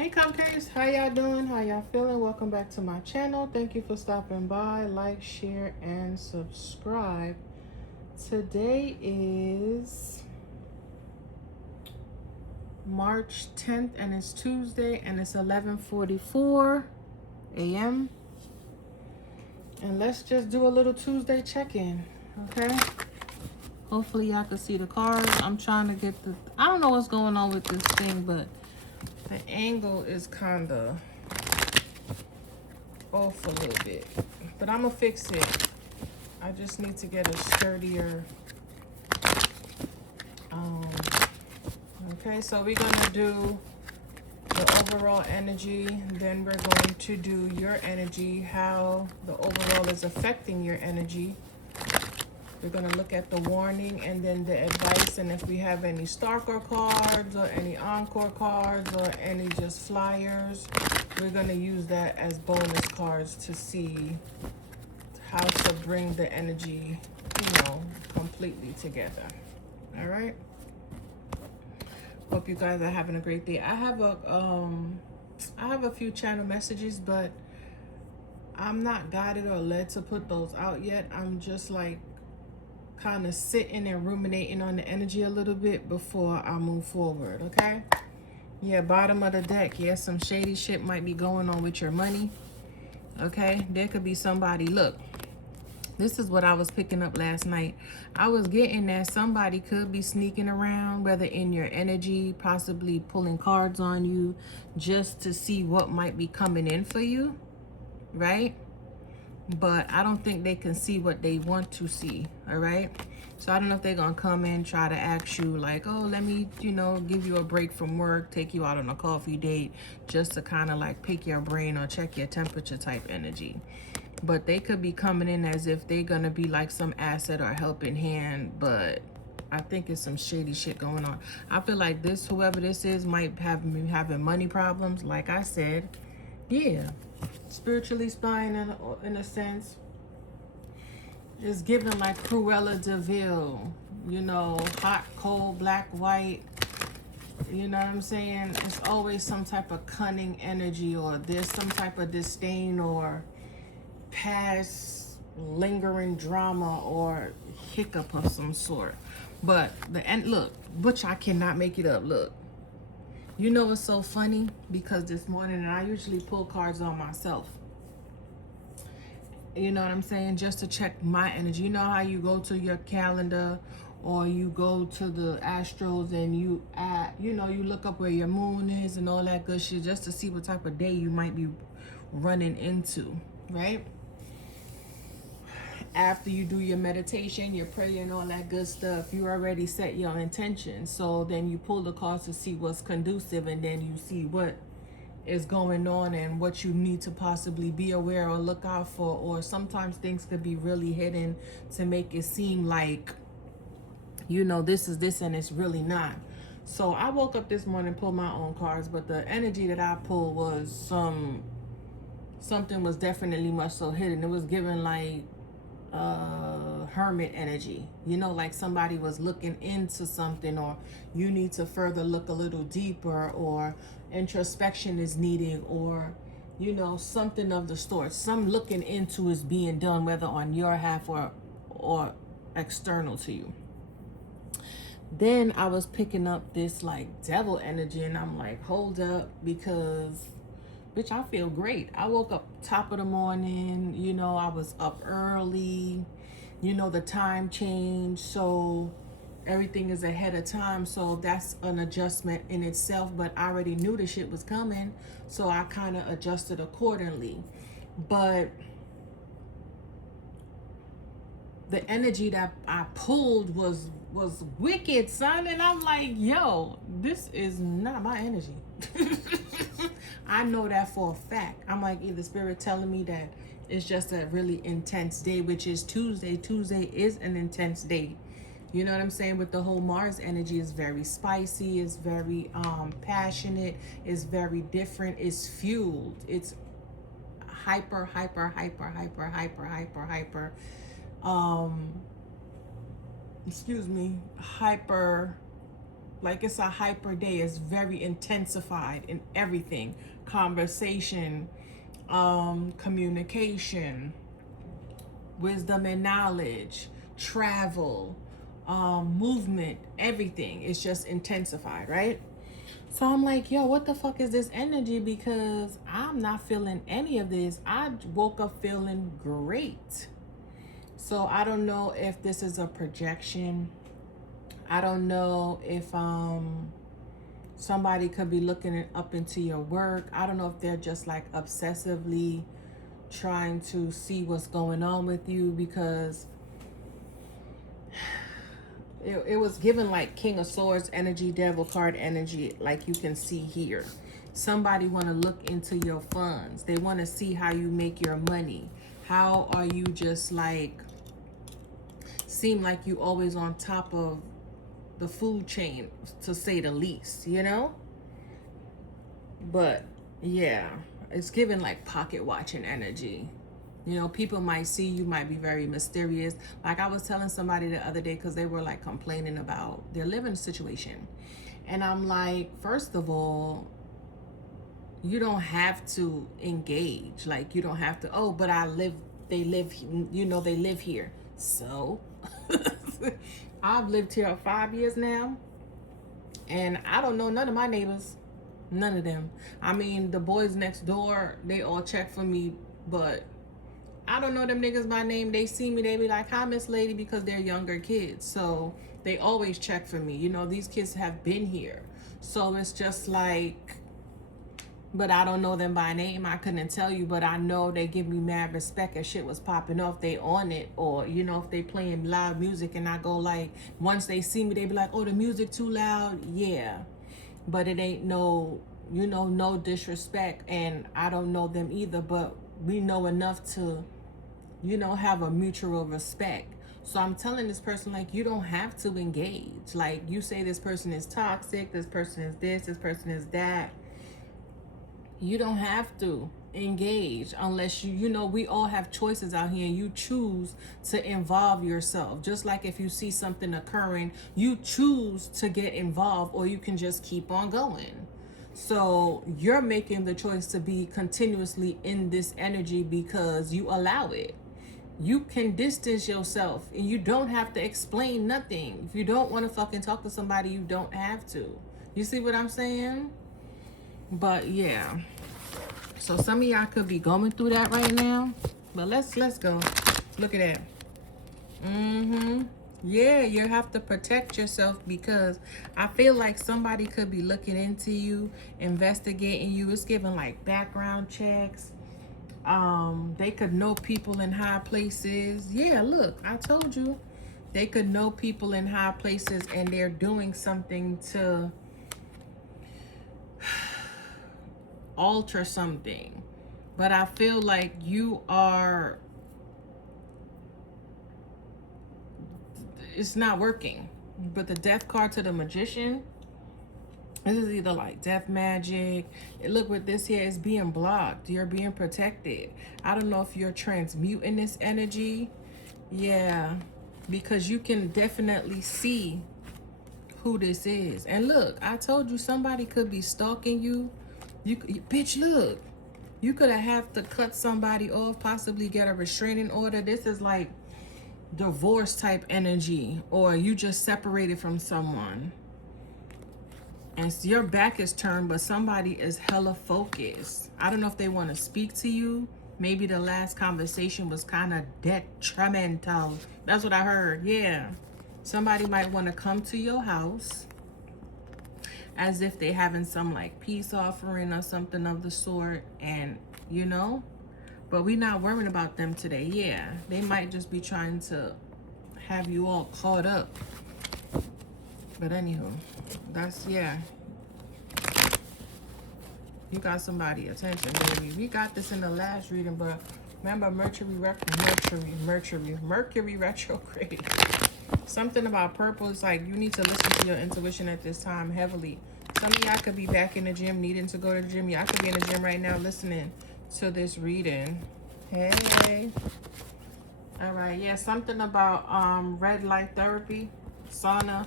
Hey cupcakes, how y'all doing? How y'all feeling? Welcome back to my channel. Thank you for stopping by. Like, share, and subscribe. Today is March 10th and it's Tuesday and it's 11:44 a.m. And let's just do a little Tuesday check-in, okay? Hopefully y'all can see the cards. I'm trying to get I don't know what's going on with this thing, but the angle is kinda off a little bit, but I'm gonna fix it. I just need to get a sturdier, um, okay, so we're gonna do the overall energy, then we're going to do your energy, how the overall is affecting your energy. We're gonna look at the warning and then the advice, and if we have any Starker cards or any Encore cards or any just flyers, we're gonna use that as bonus cards to see how to bring the energy, completely together. All right. Hope you guys are having a great day. I have a few channel messages, but I'm not guided or led to put those out yet. I'm just like kind of sitting and ruminating on the energy a little bit before I move forward, okay? Yeah, bottom of the deck. Yeah, some shady shit might be going on with your money, okay? There could be somebody, look, this is what I was picking up last night. I was getting that somebody could be sneaking around, whether in your energy, possibly pulling cards on you just to see what might be coming in for you, right? But I don't think they can see what they want to see, all right? So I don't know if they're gonna come in, try to ask you like, oh, let me, give you a break from work, take you out on a coffee date, just to kind of like pick your brain or check your temperature type energy. But they could be coming in as if they're gonna be like some asset or helping hand, but I think it's some shady shit going on. I feel like whoever this is, might have me having money problems. Like I said, yeah, spiritually spying in a sense. It's given like Cruella de Vil, hot, cold, black, white. You know what I'm saying? It's always some type of cunning energy, or there's some type of disdain or past lingering drama or hiccup of some sort. But look, Butch, I cannot make it up. Look, it's so funny because this morning, and I usually pull cards on myself. You know what I'm saying? Just to check my energy. You know how you go to your calendar or you go to the Astros and you add, you look up where your moon is and all that good shit just to see what type of day you might be running into, right? After you do your meditation, your prayer and all that good stuff, you already set your intention. So then you pull the cards to see what's conducive, and then you see what is going on and what you need to possibly be aware or look out for. Or sometimes things could be really hidden to make it seem like, this is this and it's really not. So I woke up this morning, pulled my own cards, but the energy that I pulled was something was definitely much so hidden. It was given like hermit energy, like somebody was looking into something, or you need to further look a little deeper, or introspection is needed, or something of the sort. Some looking into is being done, whether on your half or external to you. Then I was picking up this like devil energy, and I'm like, hold up, because bitch, I feel great. I woke up top of the morning, I was up early, the time changed, so everything is ahead of time. So that's an adjustment in itself, but I already knew the shit was coming, so I kind of adjusted accordingly. But the energy that I pulled was wicked, son, and I'm like, yo, this is not my energy. I know that for a fact. I'm like, either spirit telling me that it's just a really intense day, which is Tuesday. Tuesday is an intense day. You know what I'm saying? With the whole Mars energy, is very spicy, it's very passionate, it's very different, it's fueled, it's hyper hyper Like it's a hyper day. It's very intensified in everything. Conversation, communication, wisdom and knowledge, travel, movement, everything is just intensified, right? So I'm like, yo, what the fuck is this energy? Because I'm not feeling any of this. I woke up feeling great. So I don't know if this is a projection. I don't know if somebody could be looking up into your work. I don't know if they're just like obsessively trying to see what's going on with you, because it was given like King of Swords energy, Devil card energy, like you can see here. Somebody want to look into your funds. They want to see how you make your money. How are you just like, seem like you always on top of the food chain, to say the least, you know? But yeah, it's given like pocket watching energy. You know, people might see you, might be very mysterious. Like I was telling somebody the other day, because they were like complaining about their living situation. And I'm like, first of all, you don't have to engage. Like you don't have to, oh, but they live, you know, they live here. So I've lived here 5 years now, and I don't know none of my neighbors. None of them. I mean, the boys next door, they all check for me, but I don't know them niggas by name. They see me, they be like, hi, Miss Lady, because they're younger kids. So they always check for me. You know, these kids have been here. So it's just like, but I don't know them by name. I couldn't tell you, but I know they give me mad respect if shit was popping off. They on it, or, you know, if they playing loud music and I go like, once they see me, they be like, oh, the music too loud. Yeah. But it ain't no, you know, no disrespect. And I don't know them either, but we know enough to, you know, have a mutual respect. So I'm telling this person, like, you don't have to engage. Like, you say this person is toxic, this person is this person is that. You don't have to engage unless you know, we all have choices out here, and you choose to involve yourself. Just like if you see something occurring, you choose to get involved, or you can just keep on going. So you're making the choice to be continuously in this energy because you allow it. You can distance yourself, and you don't have to explain nothing. If you don't want to fucking talk to somebody, you don't have to. You see what I'm saying? But yeah, so some of y'all could be going through that right now. But let's go. Look at that. Yeah, you have to protect yourself, because I feel like somebody could be looking into you, investigating you. It's giving like background checks. They could know people in high places. Yeah, look, I told you. They could know people in high places, and they're doing something to alter something. But I feel like you are, it's not working. But the death card to the Magician, this is either like death magic. Look, with this here is being blocked. You're being protected. I don't know if you're transmuting this energy. Yeah, because you can definitely see who this is. And look, I told you, somebody could be stalking you. You bitch, look. You could have to cut somebody off, possibly get a restraining order. This is like divorce type energy, or you just separated from someone. And your back is turned, but somebody is hella focused. I don't know if they want to speak to you. Maybe the last conversation was kind of detrimental. That's what I heard. Yeah. Somebody might want to come to your house as if they having some like peace offering or something of the sort. And, you know, but we not worrying about them today. Yeah. They might just be trying to have you all caught up. But anywho, that's, yeah. You got somebody attention, baby. We got this in the last reading, but remember Mercury retrograde. Something about purple is like you need to listen to your intuition at this time heavily. Some of y'all could be back in the gym, needing to go to the gym. Y'all could be in the gym right now listening to this reading. Hey. All right, yeah, something about red light therapy, sauna,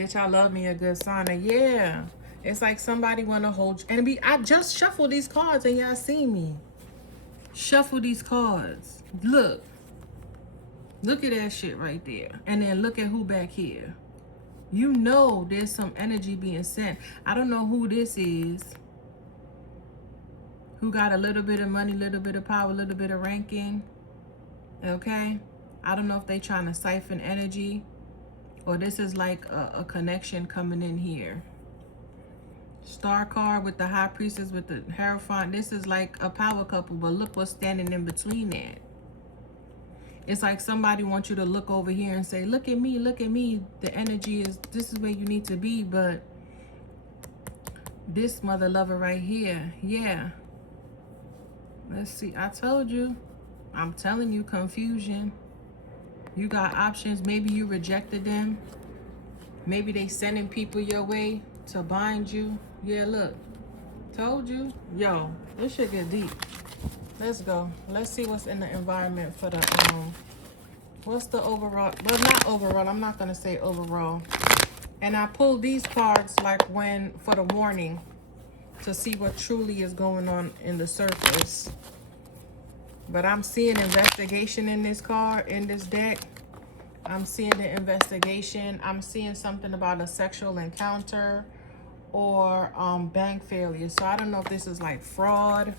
Bitch, I love me a good sauna. Yeah. It's like somebody want to hold you. And I just shuffled these cards and y'all see me. Shuffle these cards. Look. Look at that shit right there. And then look at who back here. You know there's some energy being sent. I don't know who this is. Who got a little bit of money, little bit of power, little bit of ranking. Okay? I don't know if they trying to siphon energy. Or this is like a connection coming in here. Star card with the High Priestess with the Hierophant. This is like a power couple, but look what's standing in between that. It's like somebody wants you to look over here and say, look at me, look at me. The energy is, this is where you need to be, but this mother lover right here, yeah. Let's see, I told you. I'm telling you, confusion. You got options. Maybe you rejected them. Maybe they sending people your way to bind you. Yeah, look. Told you. Yo, this shit get deep. Let's go. Let's see what's in the environment for the, what's the overall, well, not overall. I'm not going to say overall. And I pulled these cards like when, for the warning, to see what truly is going on in the surface. But I'm seeing investigation in this card, in this deck. I'm seeing the investigation. I'm seeing something about a sexual encounter or bank failure. So I don't know if this is like fraud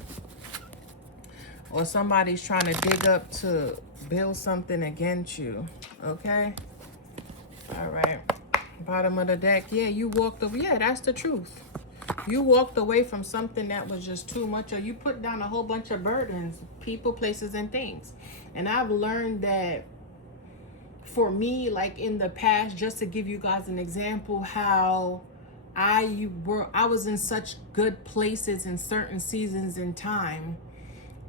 or somebody's trying to dig up to build something against you. Okay? All right. Bottom of the deck. Yeah, you walked away. Yeah, that's the truth. You walked away from something that was just too much, or you put down a whole bunch of burdens, people, places, and things. And I've learned that for me, like in the past, just to give you guys an example, how I was in such good places in certain seasons in time.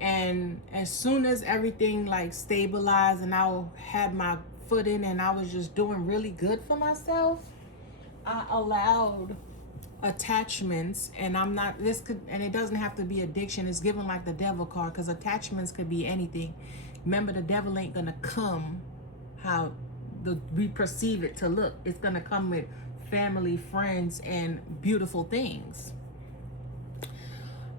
And as soon as everything like stabilized and I had my foot in and I was just doing really good for myself, I allowed attachments, and I'm not, this could, and it doesn't have to be addiction. It's given like the devil card, because attachments could be anything. Remember, the devil ain't gonna come how we perceive it to look. It's gonna come with family, friends, and beautiful things.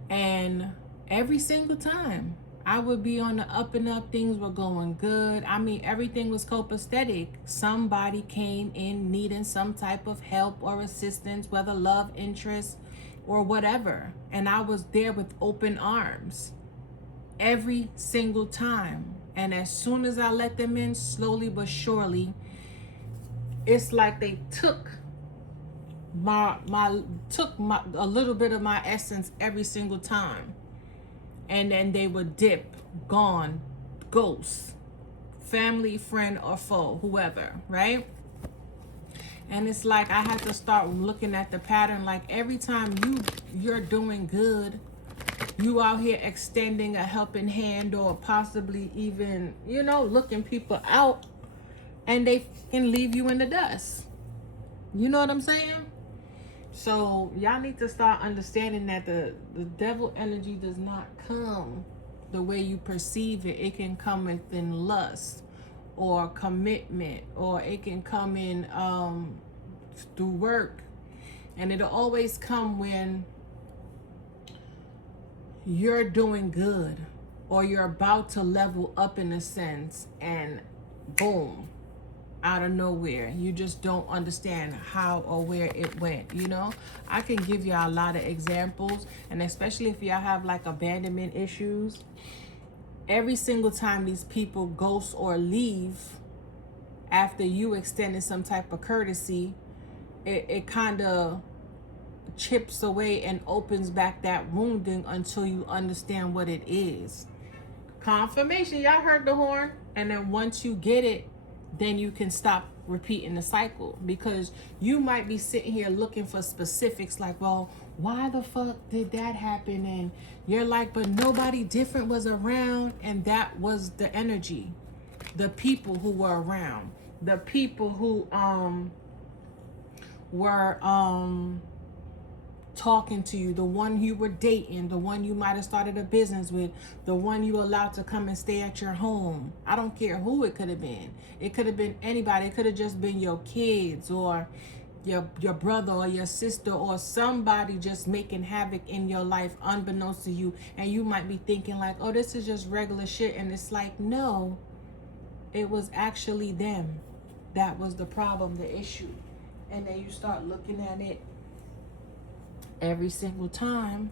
And every single time I would be on the up and up, things were going good. I mean, everything was copacetic. Somebody came in needing some type of help or assistance, whether love, interest, or whatever. And I was there with open arms every single time. And as soon as I let them in, slowly but surely, it's like they took a little bit of my essence every single time. And then they would dip, gone, ghost, family, friend, or foe, whoever, right? And it's like I had to start looking at the pattern. Like every time you're doing good, you out here extending a helping hand or possibly even, looking people out, and they can leave you in the dust. You know what I'm saying? So y'all need to start understanding that the devil energy does not come the way you perceive it. It can come within lust or commitment, or it can come in through work. And it'll always come when you're doing good or you're about to level up in a sense, and boom, out of nowhere, you just don't understand how or where it went. I can give y'all a lot of examples, and especially if y'all have like abandonment issues, every single time these people ghost or leave after you extended some type of courtesy, it kind of chips away and opens back that wounding until you understand what it is. Confirmation, y'all heard the horn. And then once you get it, then you can stop repeating the cycle, because you might be sitting here looking for specifics like, well, why the fuck did that happen? And you're like, but nobody different was around. And that was the energy, the people who were around, the people who were talking to you, the one you were dating, the one you might have started a business with, the one you allowed to come and stay at your home. I don't care who it could have been. It could have been anybody. It could have just been your kids or your brother or your sister or somebody just making havoc in your life unbeknownst to you, and you might be thinking like, oh, this is just regular shit, and it's like, no, it was actually them that was the problem, the issue. And then you start looking at it every single time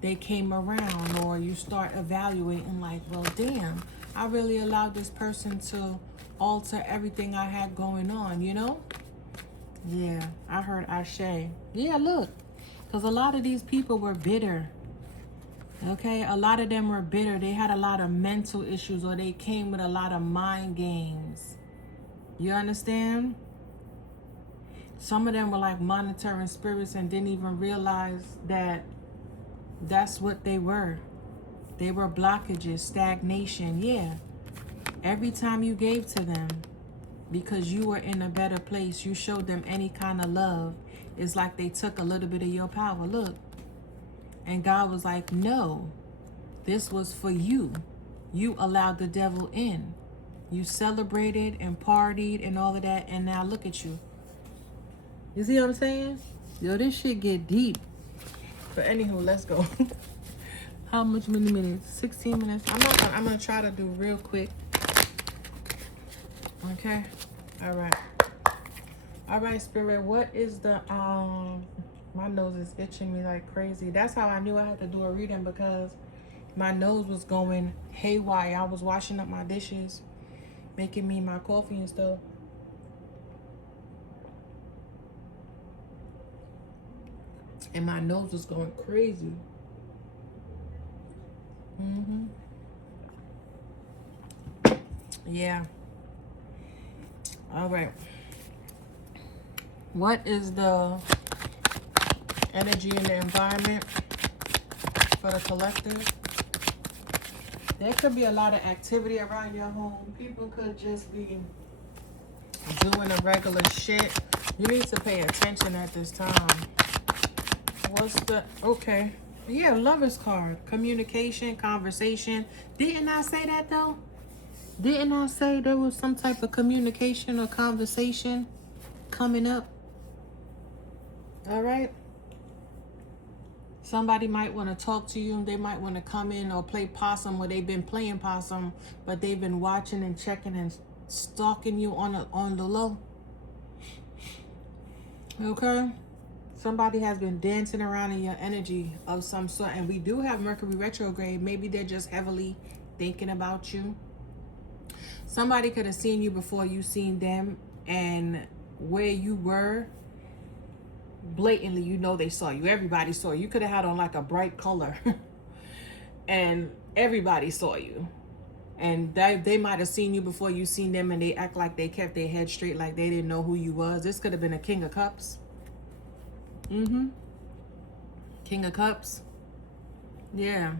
they came around, or you start evaluating like, well, damn, I really allowed this person to alter everything I had going on, you know? Yeah, I heard Ashe. Yeah, look, because a lot of these people were bitter. Okay, a lot of them were bitter. They had a lot of mental issues, or they came with a lot of mind games. You understand? Some of them were like monitoring spirits and didn't even realize that that's what they were. They were blockages, stagnation. Yeah. Every time you gave to them, because you were in a better place, you showed them any kind of love, it's like they took a little bit of your power. Look. And God was like, no, this was for you. You allowed the devil in. You celebrated and partied and all of that, and now look at you. You see what I'm saying? Yo, this shit get deep. But anywho, let's go. How much many minutes? 16 minutes. I'm gonna try to do real quick. Okay. All right, Spirit. What is the my nose is itching me like crazy. That's how I knew I had to do a reading, because my nose was going haywire. I was washing up my dishes, making me my coffee and stuff. And my nose was going crazy. Yeah. All right. What is the energy in the environment for the collective? There could be a lot of activity around your home. People could just be doing a regular shit. You need to pay attention at this time. What's the... Okay. Yeah, Lover's card. Communication, conversation. Didn't I say that, though? Didn't I say there was some type of communication or conversation coming up? All right. Somebody might want to talk to you. They might want to come in or play possum, where they've been playing possum, but they've been watching and checking and stalking you on the low. Okay. Somebody has been dancing around in your energy of some sort. And we do have Mercury retrograde. Maybe they're just heavily thinking about you. Somebody could have seen you before you seen them, and where you were, blatantly, you know they saw you. Everybody saw you. You could have had on like a bright color and everybody saw you. And they might have seen you before you seen them, and they act like they kept their head straight, like they didn't know who you was. This could have been a King of Cups. King of Cups. Yeah.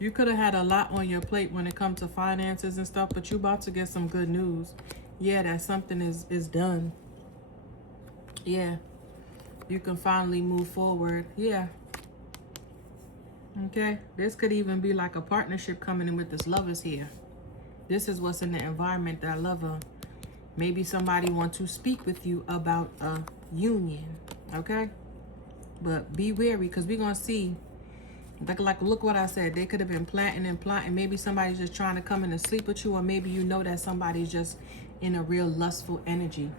You could have had a lot on your plate when it comes to finances and stuff, but you about to get some good news. Yeah, that something is done. Yeah. You can finally move forward. Yeah. Okay. This could even be like a partnership coming in with this Lovers here. This is what's in the environment, that lover. Maybe somebody wants to speak with you about a union. Okay. But be wary, because we're going to see. Like, look what I said. They could have been planting and plotting. Maybe somebody's just trying to come in and sleep with you, or maybe you know that somebody's just in a real lustful energy.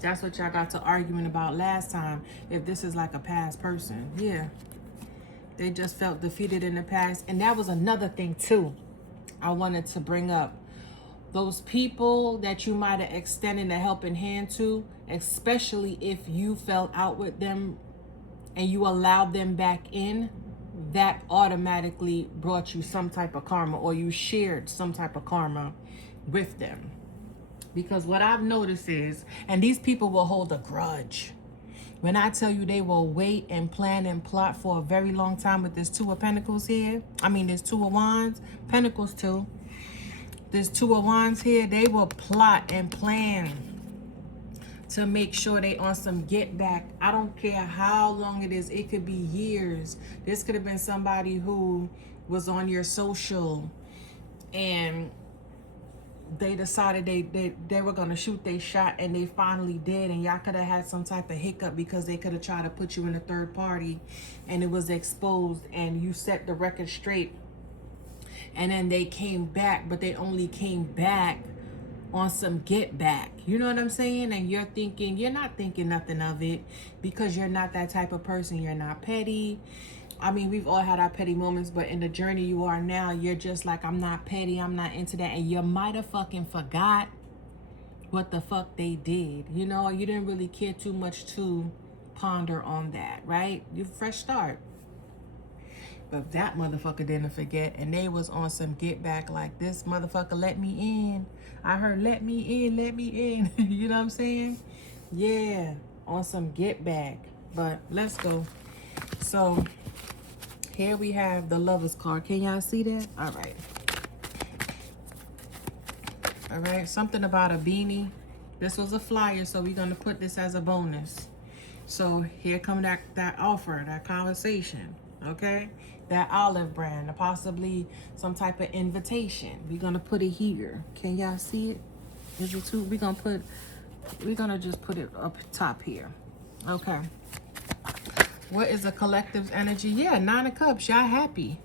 That's what y'all got to arguing about last time. If this is like a past person. Yeah. They just felt defeated in the past. And that was another thing too I wanted to bring up. Those people that you might have extended a helping hand to, especially if you fell out with them and you allowed them back in, that automatically brought you some type of karma, or you shared some type of karma with them. Because what I've noticed is, and these people will hold a grudge. When I tell you they will wait and plan and plot for a very long time with this Two of Pentacles here. I mean, there's Two of Wands, Pentacles too. There's Two of Wands here. They will plot and plan to make sure they on some get back. I don't care how long it is. It could be years. This could have been somebody who was on your social and they decided they were gonna shoot their shot, and they finally did, and y'all could have had some type of hiccup because they could have tried to put you in a third party, and it was exposed, and you set the record straight, and then they came back, but they only came back on some get back. You know what I'm saying? And you're not thinking nothing of it because you're not that type of person. You're not petty. I mean, we've all had our petty moments, but in the journey you are now, you're just like, I'm not petty, I'm not into that. And you might have fucking forgot what the fuck they did. You know, you didn't really care too much to ponder on that, right? You fresh start. But that motherfucker didn't forget, and they was on some get back like, this motherfucker let me in. I heard let me in, let me in. You know what I'm saying? Yeah, on some get back. But let's go. So here we have the Lover's card. Can y'all see that? All right. All right, something about a beanie. This was a flyer, so we're gonna put this as a bonus. So here come that offer, that conversation, okay? That olive brand, or possibly some type of invitation. We're gonna put it here. Can y'all see it? Is it too? We're gonna just put it up top here. Okay. What is a collective's energy? Yeah, 9 of Cups. Y'all happy.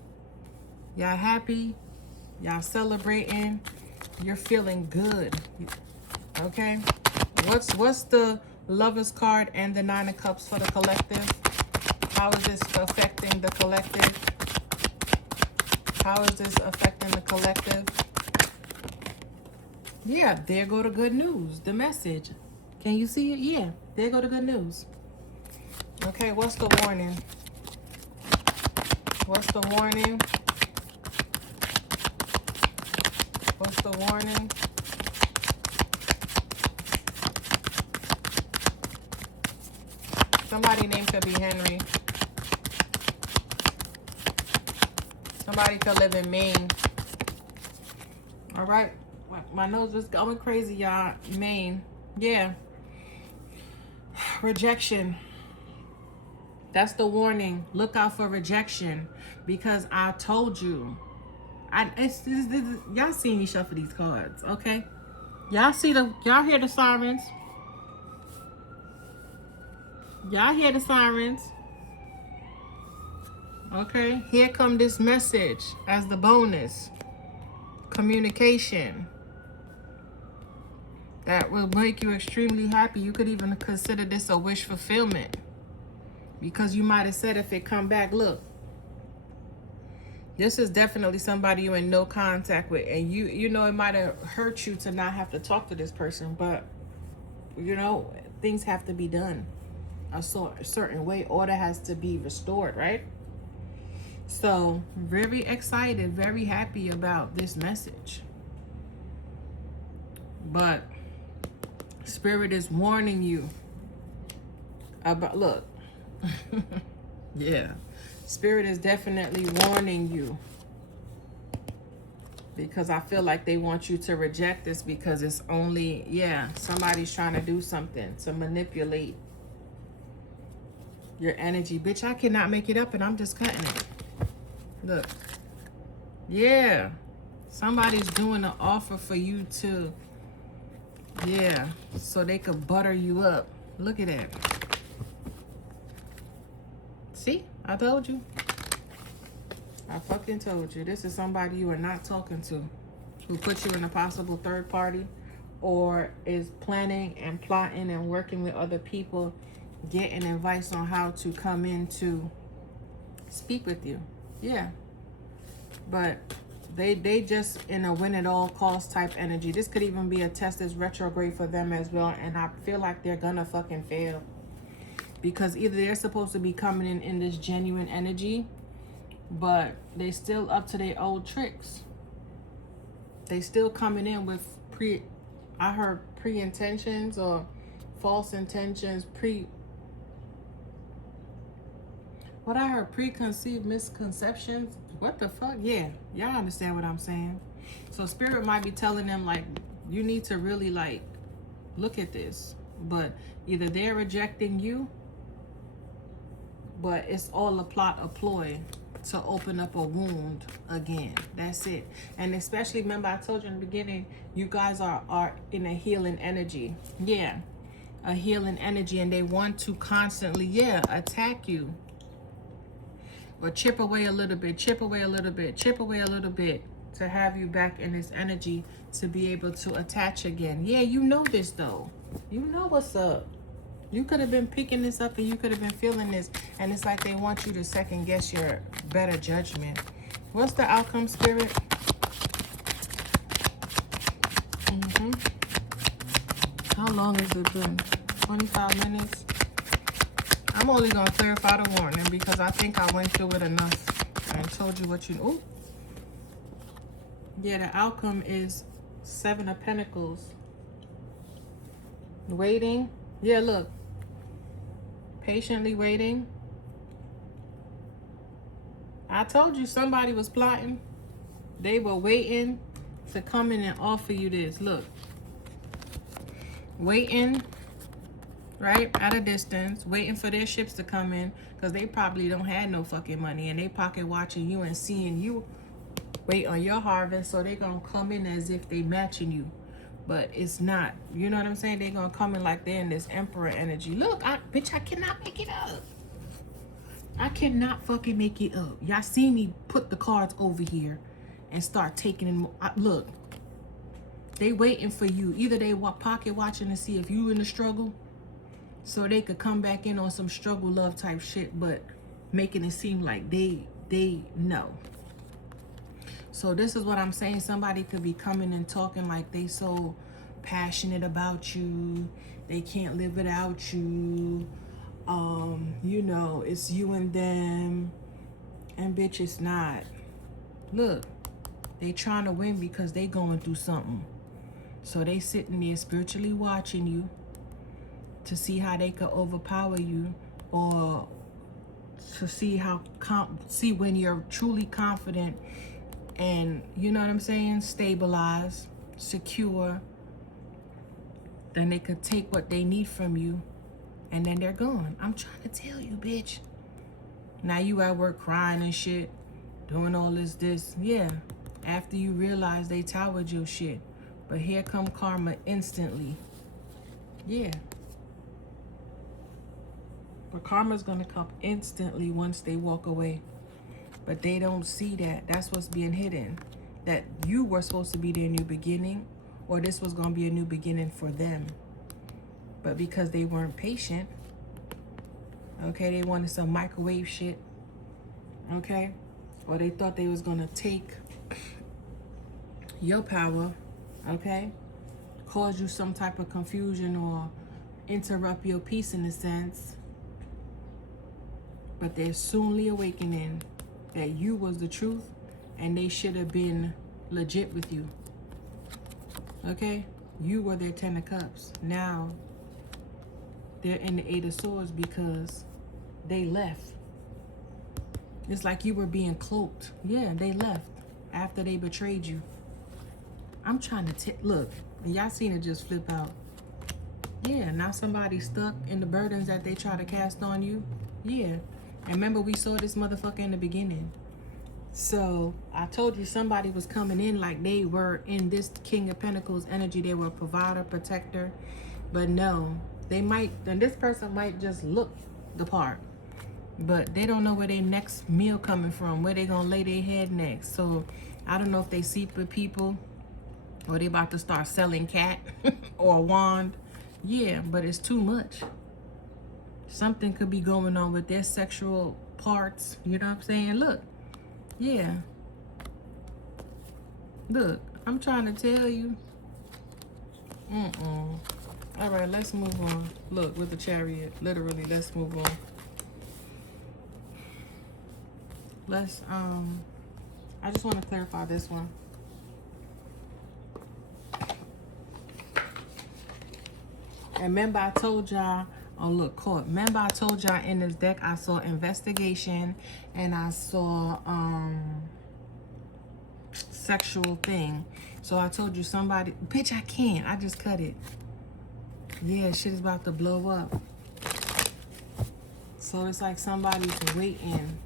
Y'all happy. Y'all celebrating. You're feeling good. Okay. What's the Lover's card and the 9 of Cups for the collective? How is this affecting the collective? How is this affecting the collective? Yeah, there go the good news. The message. Can you see it? Yeah, there go the good news. Okay, what's the warning? What's the warning? What's the warning? Somebody name could be Henry. Somebody could live in Maine. All right. My nose was going crazy, y'all. Maine. Yeah. Rejection. That's the warning. Look out for rejection. Because I told you. Y'all seen me shuffle these cards, okay? Y'all hear the sirens. Y'all hear the sirens. Okay, here come this message as the bonus. Communication. That will make you extremely happy. You could even consider this a wish fulfillment. Because you might have said if it come back, look. This is definitely somebody you're in no contact with. And you know it might have hurt you to not have to talk to this person. But, you know, things have to be done a certain way. Order has to be restored, right? So, very excited, very happy about this message. But Spirit is warning you about, look. Yeah. Spirit is definitely warning you. Because I feel like they want you to reject this because it's only, yeah, somebody's trying to do something to manipulate your energy. Bitch, I cannot make it up and I'm just cutting it. Look. Yeah. Somebody's doing an offer for you to, yeah, so they could butter you up. Look at that. See? I told you. I fucking told you. This is somebody you are not talking to, who put you in a possible third party or is planning and plotting and working with other people, getting advice on how to come in to speak with you. Yeah. But they just in a win at all cost type energy. This could even be a test that's retrograde for them as well. And I feel like they're gonna fucking fail. Because either they're supposed to be coming in this genuine energy, but they still up to their old tricks. They still coming in with pre-intentions or false intentions, what I heard, preconceived misconceptions. What the fuck? Yeah, y'all understand what I'm saying. So Spirit might be telling them, like, you need to really, like, look at this. But either they're rejecting you, but it's all a plot, a ploy. to open up a wound again. That's it. And especially, remember I told you in the beginning, you guys are in a healing energy. Yeah, a healing energy, and they want to constantly, yeah, attack you. Or chip away a little bit, chip away a little bit, chip away a little bit, to have you back in this energy to be able to attach again. Yeah, you know this though. You know what's up. You could have been picking this up and you could have been feeling this. And it's like they want you to second guess your better judgment. What's the outcome, Spirit? How long has it been? 25 minutes? I'm only going to clarify the warning because I think I went through it enough and told you what you... Ooh. Yeah, the outcome is 7 of Pentacles. Waiting. Yeah, look. Patiently waiting. I told you somebody was plotting. They were waiting to come in and offer you this. Look. Waiting, right, at a distance, waiting for their ships to come in because they probably don't have no fucking money and they pocket watching you and seeing you wait on your harvest, so they gonna come in as if they matching you, but it's not. You know what I'm saying? They gonna come in like they're in this emperor energy. Look, bitch, I cannot make it up. I cannot fucking make it up. Y'all see me put the cards over here and start taking them. Look, they waiting for you. Either they pocket watching to see if you in the struggle, so they could come back in on some struggle love type shit, but making it seem like they know. So this is what I'm saying. Somebody could be coming and talking like they so passionate about you. They can't live without you. You know, it's you and them. And bitch, it's not. Look, they trying to win because they going through something. So they sitting there spiritually watching you to see how they could overpower you, or to see how see when you're truly confident and, you know what I'm saying, stabilized, secure, then they could take what they need from you and then they're gone. I'm trying to tell you, bitch. Now you at work crying and shit, doing all this. Yeah, after you realize they towered your shit. But here come karma instantly. Yeah. But karma's gonna come instantly once they walk away. But they don't see that. That's what's being hidden. That you were supposed to be their new beginning, or this was gonna be a new beginning for them. But because they weren't patient, okay, they wanted some microwave shit, okay? Or they thought they was gonna take your power, okay? Cause you some type of confusion or interrupt your peace in a sense. But they're soonly awakening that you was the truth and they should have been legit with you. Okay? You were their 10 of Cups. Now, they're in the 8 of Swords because they left. It's like you were being cloaked. Yeah, they left after they betrayed you. I'm trying to look, y'all seen it just flip out. Yeah, now somebody's stuck in the burdens that they try to cast on you. Yeah. And remember, we saw this motherfucker in the beginning. So I told you somebody was coming in like they were in this King of Pentacles energy. They were a provider, protector. But no, they might, and this person might just look the part. But they don't know where their next meal coming from, where they gonna lay their head next. So I don't know if they sleep with people or they about to start selling cat or a wand. Yeah, but it's too much. Something could be going on with their sexual parts. You know what I'm saying? Look. Yeah. Look, I'm trying to tell you. All right, let's move on. Look, with the Chariot. Literally, let's move on. Let's, I just want to clarify this one. And remember I told y'all, oh look, court. Remember I told y'all in this deck I saw investigation and I saw sexual thing. So I told you somebody, bitch, I can't. I just cut it. Yeah, shit is about to blow up. So it's like somebody's waiting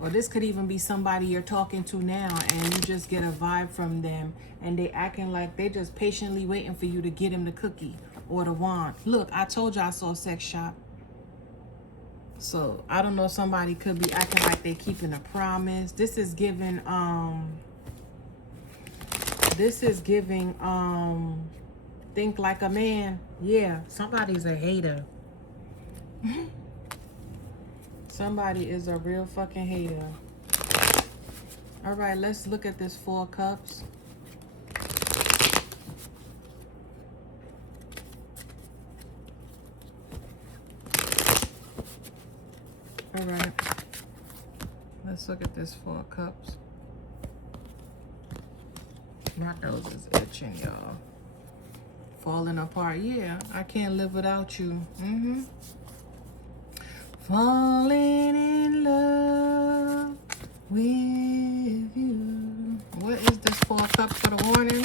Or this could even be somebody you're talking to now and you just get a vibe from them and they acting like they just patiently waiting for you to get them the cookie or the wand. Look, I told you I saw a sex shop. So I don't know, somebody could be acting like they keeping a promise. This is giving think like a man. Yeah, somebody's a hater. Somebody is a real fucking hater. All right, let's look at this 4 cups. All right, let's look at this 4 cups. My nose is itching, y'all. Falling apart. Yeah, I can't live without you. Falling in love with you. What is this 4 cups for the warning?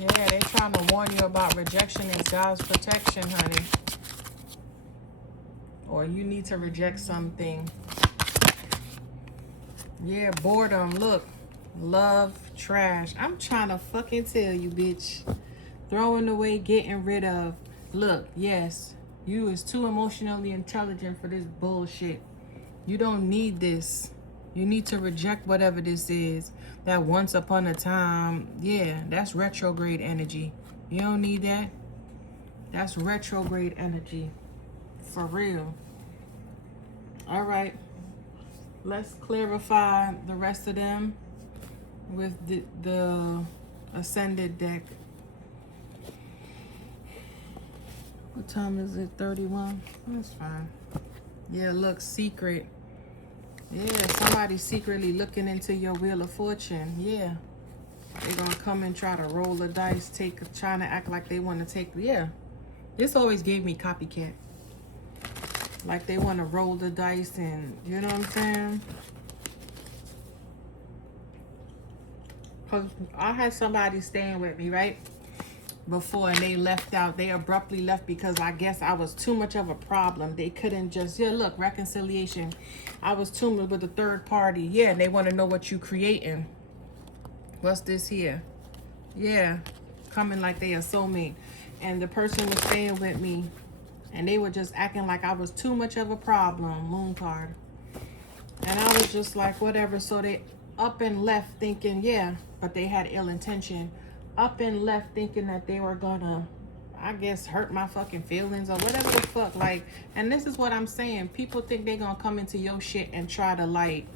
Yeah, they trying to warn you about rejection is God's protection, honey. Or you need to reject something. Yeah, boredom. Look, love, trash. I'm trying to fucking tell you, bitch. Throwing away, getting rid of. Look, yes, you is too emotionally intelligent for this bullshit. You don't need this. You need to reject whatever this is. That once upon a time, yeah, that's retrograde energy. You don't need that. That's retrograde energy. For real. All right. Let's clarify the rest of them with the Ascended deck. What time is it? 31? That's fine. Yeah, look, secret. Yeah, somebody's secretly looking into your Wheel of Fortune. Yeah. They're going to come and try to roll the dice, trying to act like they want to take. Yeah. This always gave me copycat. Like they want to roll the dice and, you know what I'm saying? Because I had somebody staying with me, right? Before, and they left out. They abruptly left because I guess I was too much of a problem. They couldn't just, yeah, look, reconciliation. I was too much with the third party. Yeah, and they want to know what you creating. What's this here? Yeah, coming like they a soulmate. And the person was staying with me, and they were just acting like I was too much of a problem. Moon card. And I was just like, whatever. So they up and left thinking, yeah, but they had ill intention. Up and left thinking that they were gonna, I guess, hurt my fucking feelings or whatever the fuck. Like, and this is what I'm saying. People think they're gonna come into your shit and try to, like,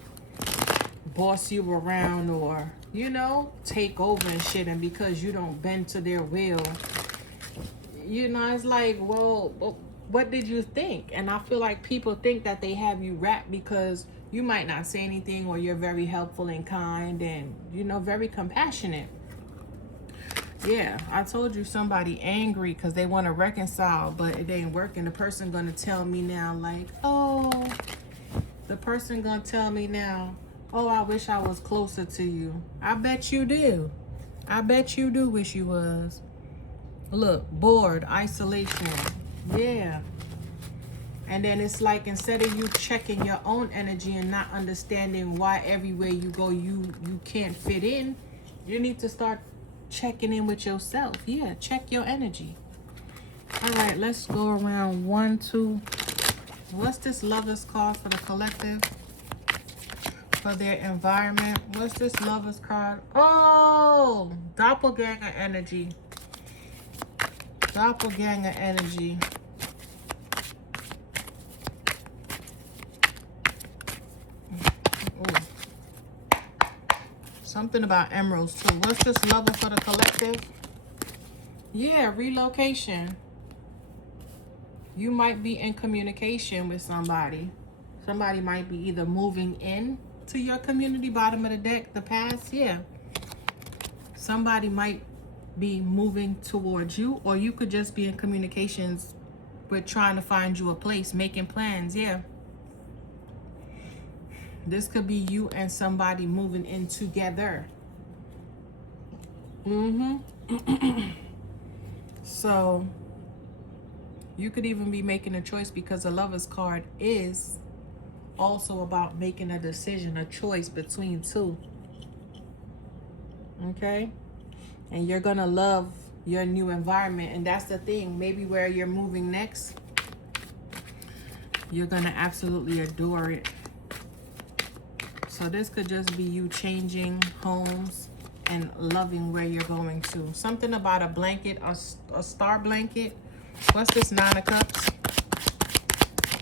boss you around or, you know, take over and shit. And because you don't bend to their will, you know, it's like, well, what did you think? And I feel like people think that they have you wrapped because you might not say anything, or you're very helpful and kind and, you know, very compassionate. Yeah, I told you somebody angry because they want to reconcile, but it ain't working. The person gonna tell me now, like, oh, the person gonna tell me now, oh, I wish I was closer to you. I bet you do. I bet you do wish you was. Look, bored, isolation. Yeah. And then it's like, instead of you checking your own energy and not understanding why everywhere you go you can't fit in, you need to start checking in with yourself. Yeah, check your energy. All right, let's go around 1, 2. What's this Lover's card for the collective? For their environment. What's this Lover's card? Oh, doppelganger energy. Doppelganger energy. Ooh. Something about emeralds too. What's this Lover for the collective? Yeah, relocation. You might be in communication with somebody. Somebody might be either moving in to your community, bottom of the deck, the past, yeah. Somebody might be moving towards you, or you could just be in communications with trying to find you a place, making plans, yeah. This could be you and somebody moving in together. So You could even be making a choice, because the Lovers card is also about making a decision, a choice between two. Okay? And you're gonna love your new environment. And that's the thing. Maybe where you're moving next, you're gonna absolutely adore it. So this could just be you changing homes and loving where you're going to. Something about a blanket, a star blanket. What's this? 9 of Cups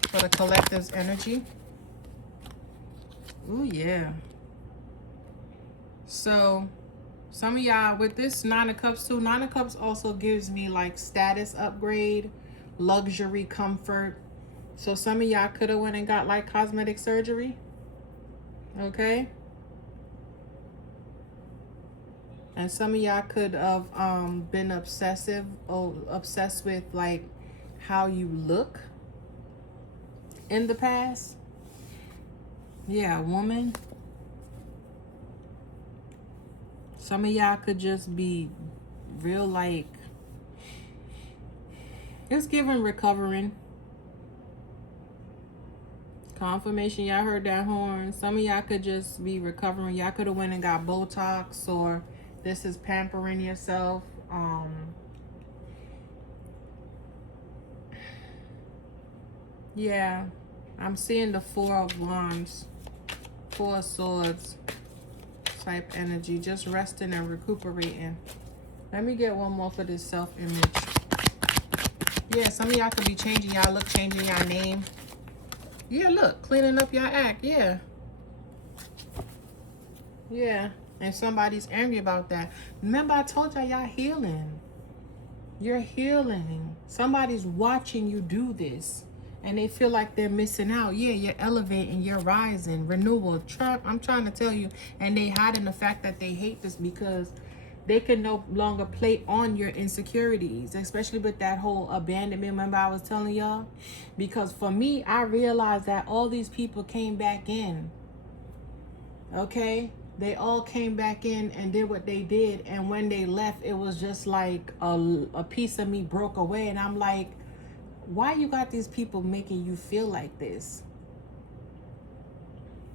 for the collective's energy. Oh yeah. So some of y'all with this 9 of Cups too. 9 of Cups also gives me like status upgrade, luxury, comfort. So some of y'all could have went and got like cosmetic surgery. Okay. And some of y'all could have been obsessed with like how you look in the past. Yeah, woman. Some of y'all could just be real like, it's giving recovering. Confirmation, y'all heard that horn. Some of y'all could just be recovering. Y'all could have went and got Botox, or this is pampering yourself. Yeah, I'm seeing the 4 of Wands, 4 of Swords type energy, just resting and recuperating. Let me get one more for this self-image. Yeah, some of y'all could be changing y'all look, changing y'all name. Yeah, look, cleaning up your act. Yeah. Yeah. And somebody's angry about that. Remember, I told y'all healing. You're healing. Somebody's watching you do this, and they feel like they're missing out. Yeah, you're elevating, you're rising, renewal. I'm trying to tell you. And they hiding the fact that they hate this, because they can no longer play on your insecurities, especially with that whole abandonment. Remember I was telling y'all? Because for me, I realized that all these people came back in. Okay? They all came back in and did what they did. And when they left, it was just like a piece of me broke away. And I'm like, why you got these people making you feel like this?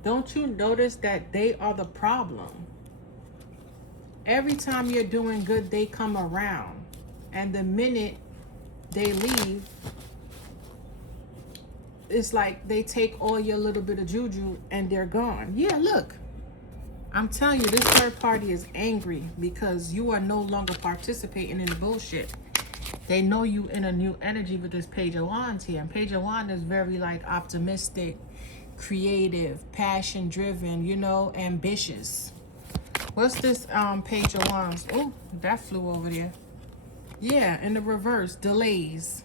Don't you notice that they are the problem? Every time you're doing good, they come around. And the minute they leave, it's like they take all your little bit of juju and they're gone. Yeah, look. I'm telling you, this third party is angry because you are no longer participating in the bullshit. They know you in a new energy with this Page of Wands here. And Page of Wands is very like optimistic, creative, passion driven, you know, ambitious. What's this Page of Wands? Oh, that flew over there. Yeah, in the reverse, delays.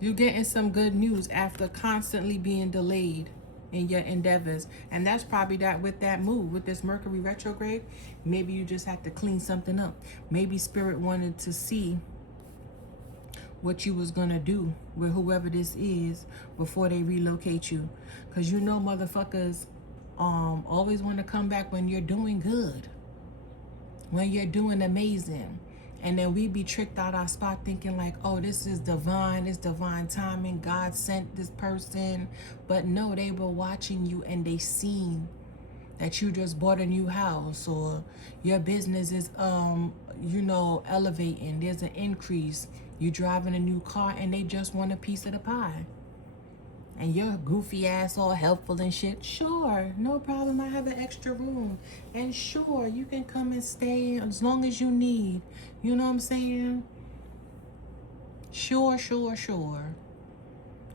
You getting some good news after constantly being delayed in your endeavors. And that's probably that with that move, with this Mercury retrograde. Maybe you just had to clean something up. Maybe Spirit wanted to see what you was gonna do with whoever this is before they relocate you. Because you know motherfuckers always want to come back when you're doing good, when you're doing amazing. And then we be tricked out our spot thinking like, oh, this is divine, it's divine timing, God sent this person. But no, they were watching you and they seen that you just bought a new house, or your business is you know, elevating, there's an increase, you driving a new car, and they just want a piece of the pie. And you're goofy ass all helpful and shit. Sure, no problem, I have an extra room. And sure, you can come and stay as long as you need. You know what I'm saying? Sure.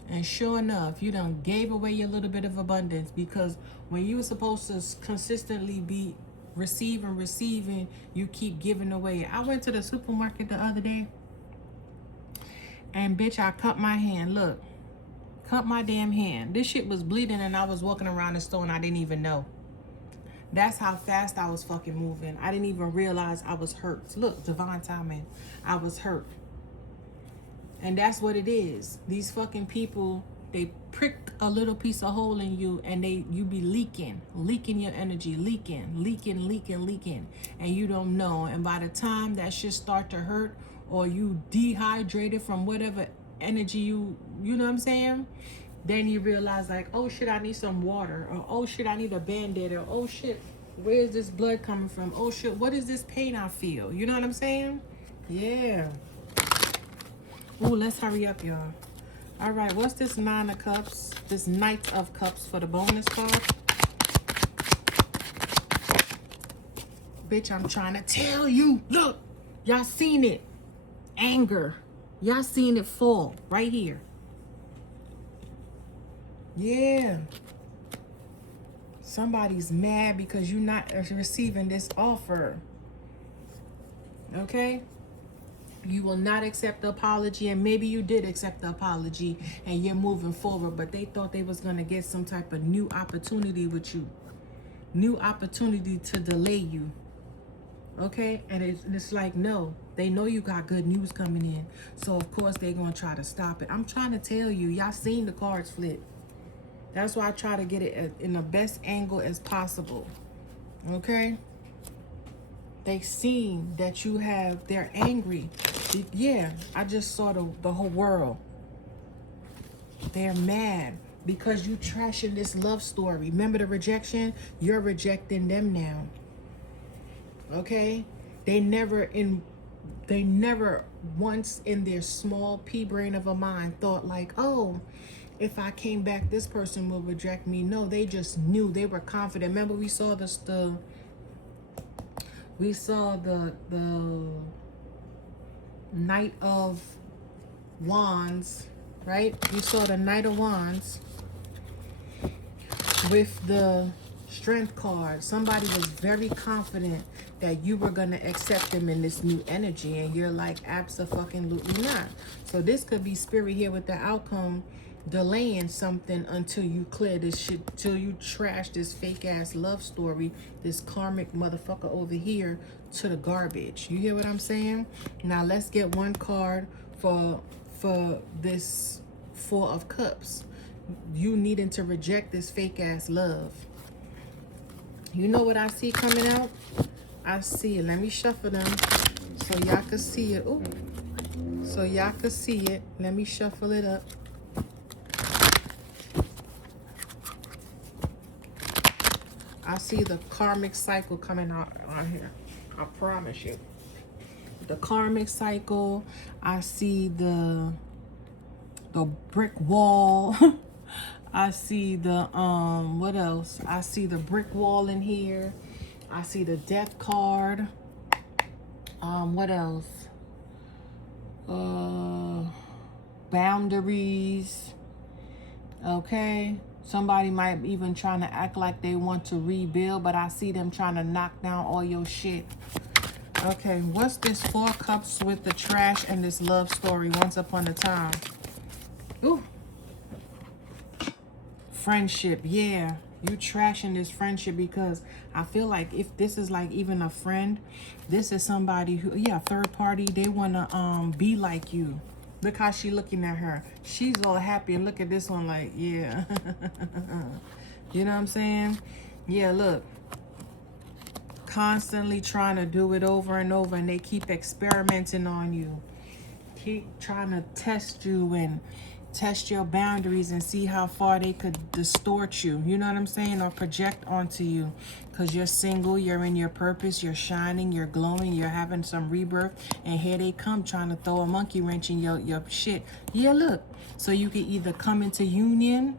And sure enough, you done gave away your little bit of abundance, because when you were supposed to consistently be receiving, you keep giving away. I went to the supermarket the other day, and bitch, I cut my hand. Look. Cut my damn hand. This shit was bleeding and I was walking around the store and I didn't even know. That's how fast I was fucking moving. I didn't even realize I was hurt. Look, divine timing. I was hurt. And that's what it is. These fucking people, they prick a little piece of hole in you and you be leaking your energy, leaking. And you don't know. And by the time that shit start to hurt, or you dehydrated from whatever energy you know what I'm saying? Then you realize like, oh shit, I need some water, or oh shit, I need a band-aid, or oh shit, where's this blood coming from? Oh shit, what is this pain I feel? You know what I'm saying? Yeah. Ooh, let's hurry up, y'all. All right, what's this Nine of Cups? This Knight of Cups for the bonus card. Bitch, I'm trying to tell you. Look, y'all seen it. Anger. Y'all seen it fall right here. Yeah. Somebody's mad because you're not receiving this offer. Okay? You will not accept the apology, and maybe you did accept the apology and you're moving forward, but they thought they was going to get some type of new opportunity with you. New opportunity to delay you. Okay? And it's like, no. They know you got good news coming in. So, of course, they're going to try to stop it. I'm trying to tell you, y'all seen the cards flip. That's why I try to get it in the best angle as possible. Okay? They seen that you have, they're angry. Yeah, I just saw the whole world. They're mad because you trashing this love story. Remember the rejection? You're rejecting them now. Okay? They never once in their small pea brain of a mind thought like, oh, if I came back, this person will reject me. No, they just knew. They were confident. Remember, we saw the Knight of Wands, right? We saw the Knight of Wands with the Strength card. Somebody was very confident that you were going to accept them in this new energy, and you're like, abso-fucking-lutely not. So this could be spirit here with the outcome delaying something until you clear this shit, till you trash this fake ass love story, this karmic motherfucker over here, to the garbage. You hear what I'm saying? Now let's get one card for this Four of Cups. You needing to reject this fake ass love. You know what I see coming out? I see it. Let me shuffle them so y'all can see it. Ooh. So y'all can see it. Let me shuffle it up. I see the karmic cycle coming out here. I promise you. The karmic cycle. I see the brick wall. I see the what else? I see the brick wall in here. I see the death card. What else? Boundaries. Okay. Somebody might even trying to act like they want to rebuild, but I see them trying to knock down all your shit. Okay, what's this Four Cups with the trash and this love story once upon a time? Ooh. Friendship, yeah. You trashing this friendship because I feel like if this is like even a friend, this is somebody who, yeah, third party, they want to be like you. Look how she looking at her. She's all happy, and look at this one like, yeah. You know what I'm saying? Yeah, look. Constantly trying to do it over and over, and they keep experimenting on you. Keep trying to test you and test your boundaries and see how far they could distort you. You know what I'm saying? Or project onto you. Because you're single, you're in your purpose, you're shining, you're glowing, you're having some rebirth, and here they come trying to throw a monkey wrench in your shit. Yeah, look. So you can either come into union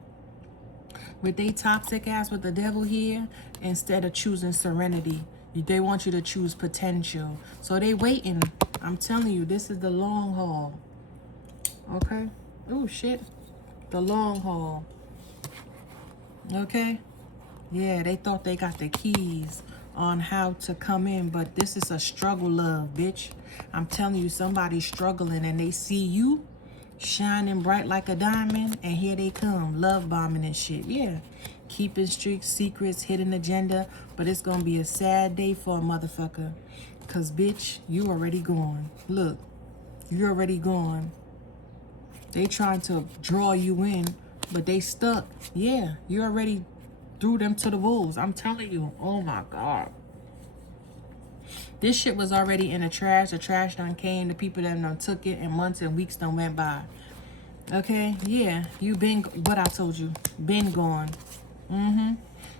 with they toxic ass with the devil here, instead of choosing serenity. They want you to choose potential. So they waiting. I'm telling you, this is the long haul. Okay? Oh, shit. The long haul. Okay? Yeah, they thought they got the keys on how to come in, but this is a struggle love, bitch. I'm telling you, somebody's struggling and they see you shining bright like a diamond, and here they come, love bombing and shit. Yeah, keeping streaks, secrets, hidden agenda, but it's gonna be a sad day for a motherfucker, cause bitch, you already gone. Look, you already gone. They trying to draw you in, but they stuck. Yeah, you already threw them to the wolves. I'm telling you. Oh my God. This shit was already in the trash. The trash done came. The people that done took it, and months and weeks done went by. Okay? Yeah. You been, what I told you. Been gone.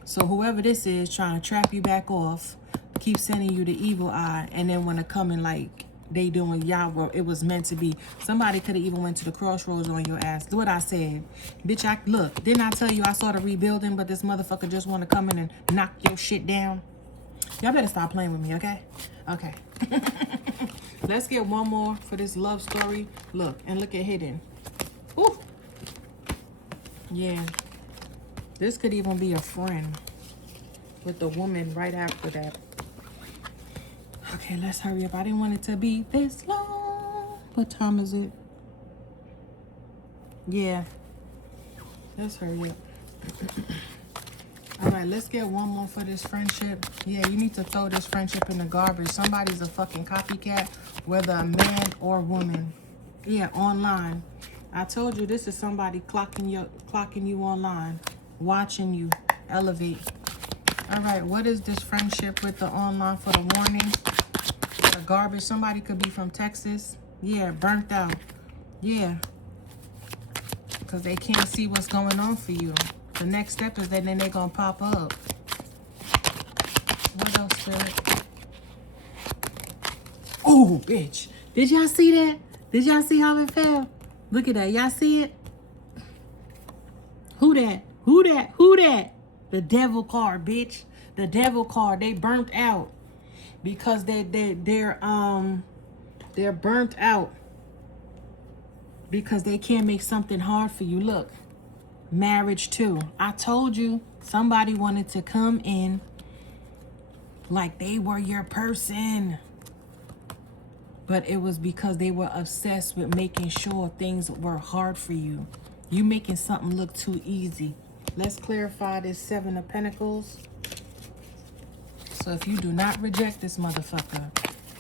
So whoever this is trying to trap you back off, keep sending you the evil eye, and then want to come in like they doing y'all, well, it was meant to be. Somebody could have even went to the crossroads on your ass. Do what I said. Bitch, look, didn't I tell you I saw the rebuilding, but this motherfucker just want to come in and knock your shit down? Y'all better stop playing with me, okay? Okay. Let's get one more for this love story. Look, and look at hidden. Ooh. Yeah. This could even be a friend with the woman right after that. Okay, let's hurry up. I didn't want it to be this long. What time is it? Yeah. Let's hurry up. All right, let's get one more for this friendship. Yeah, you need to throw this friendship in the garbage. Somebody's a fucking copycat, whether a man or woman. Yeah, online. I told you this is somebody clocking you online, watching you elevate. All right, what is this friendship with the online for the warning? The garbage. Somebody could be from Texas. Yeah, burnt out. Yeah. Because they can't see what's going on for you. The next step is that then they're going to pop up. What else, Spirit? Oh, bitch. Did y'all see that? Did y'all see how it fell? Look at that. Y'all see it? Who that? Who that? Who that? The devil card, bitch. The devil card. They burnt out. Because they're burnt out. Because they can't make something hard for you. Look. Marriage too. I told you somebody wanted to come in like they were your person. But it was because they were obsessed with making sure things were hard for you. You making something look too easy. Let's clarify this 7 of Pentacles. So if you do not reject this motherfucker,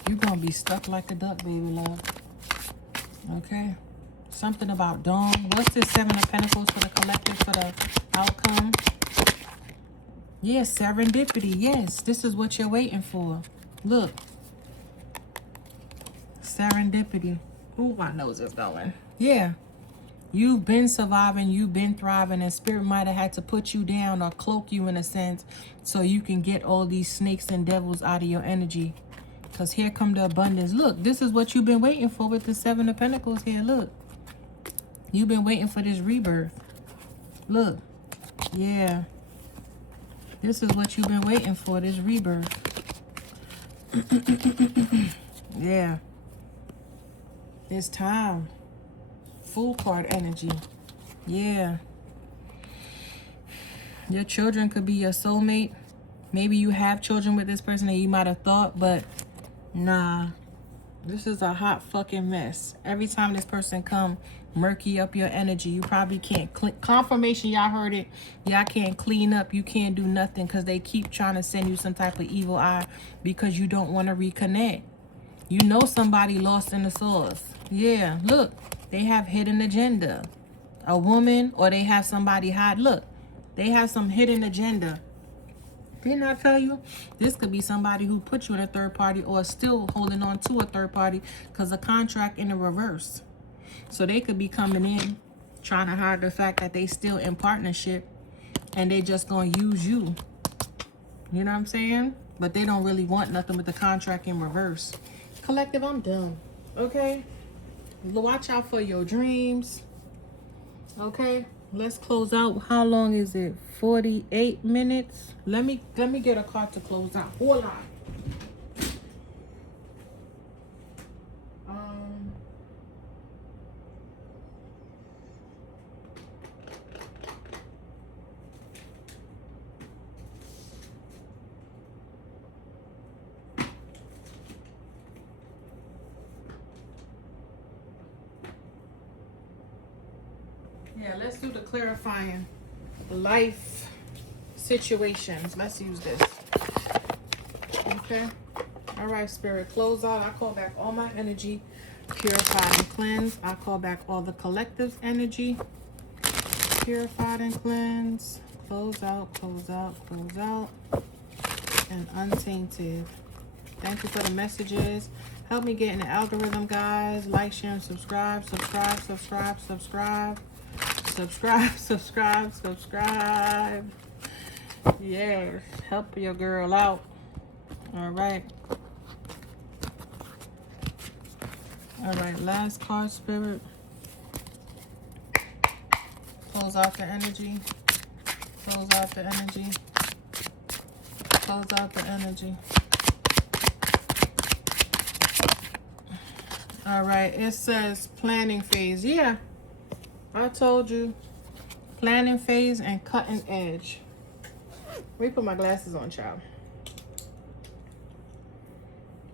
you're going to be stuck like a duck, baby love. Okay? Something about dawn. What's this 7 of Pentacles for the collective, for the outcome? Yes, serendipity. Yes, this is what you're waiting for. Look. Serendipity. Ooh, my nose is going. Yeah. You've been surviving. You've been thriving. And spirit might have had to put you down or cloak you in a sense so you can get all these snakes and devils out of your energy. Because here come the abundance. Look, this is what you've been waiting for with the 7 of Pentacles here. Look. You've been waiting for this rebirth. Look. Yeah. This is what you've been waiting for, this rebirth. Yeah. It's time. Fool card energy. Yeah. Your children could be your soulmate. Maybe you have children with this person that you might have thought, but nah. This is a hot fucking mess. Every time this person come, murky up your energy. You probably can't confirmation, y'all heard it. Y'all can't clean up. You can't do nothing because they keep trying to send you some type of evil eye because you don't want to reconnect. You know somebody lost in the sauce. Yeah, look. They have hidden agenda. A woman, or they have somebody hide. Look, they have some hidden agenda. Didn't I tell you? This could be somebody who put you in a third party or still holding on to a third party because a contract in the reverse. So they could be coming in trying to hide the fact that they still in partnership and they just going to use you. You know what I'm saying? But they don't really want nothing with the contract in reverse. Collective, I'm done. Okay? Watch out for your dreams. Okay? Let's close out. How long is it? 48 minutes. Let me get a card to close out. Hold on. Yeah, let's do the clarifying life situations. Let's use this. Okay. All right, Spirit. Close out. I call back all my energy. Purified and cleanse. I call back all the collective's energy. Purified and cleanse. Close out, close out, close out. And untainted. Thank you for the messages. Help me get in the algorithm, guys. Like, share, and subscribe. Subscribe, subscribe, subscribe. Subscribe, subscribe, subscribe. Yes. Help your girl out. All right. All right. Last card, Spirit. Close out the energy. Close out the energy. Close out the energy. All right. It says planning phase. Yeah. I told you. Planning phase and cutting edge. Let me put my glasses on, child.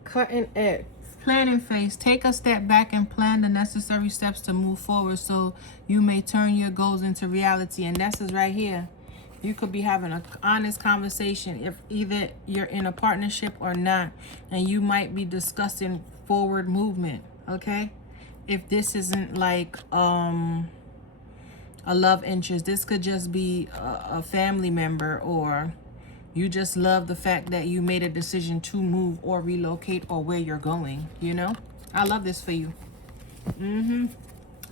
Cutting edge. Planning phase. Take a step back and plan the necessary steps to move forward so you may turn your goals into reality. And this is right here. You could be having an honest conversation if either you're in a partnership or not. And you might be discussing forward movement. Okay? If this isn't like a love interest, this could just be a family member, or you just love the fact that you made a decision to move or relocate or where you're going, you know? I love this for you.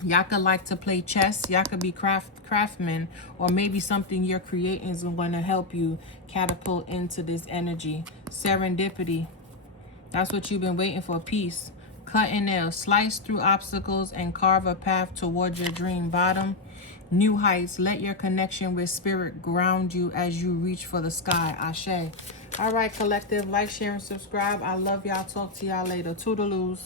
Y'all could like to play chess. Y'all could be craftsmen, or maybe something you're creating is going to help you catapult into this energy. Serendipity. That's what you've been waiting for. Peace. Cutting nails. Slice through obstacles and carve a path towards your dream. Bottom. New heights. Let your connection with spirit ground you as you reach for the sky. Ashe. All right, collective. Like, share, and subscribe. I love y'all. Talk to y'all later. Toodaloos.